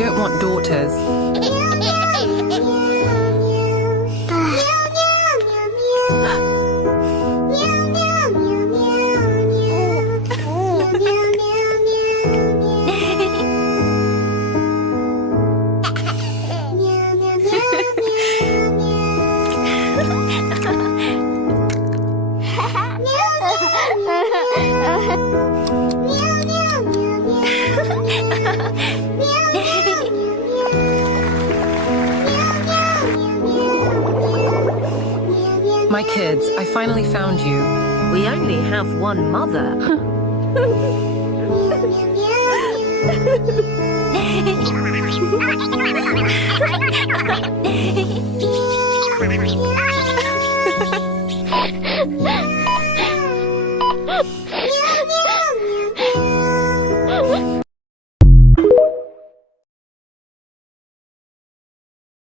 don't want daughters. My kids, I finally found you. We only have one mother.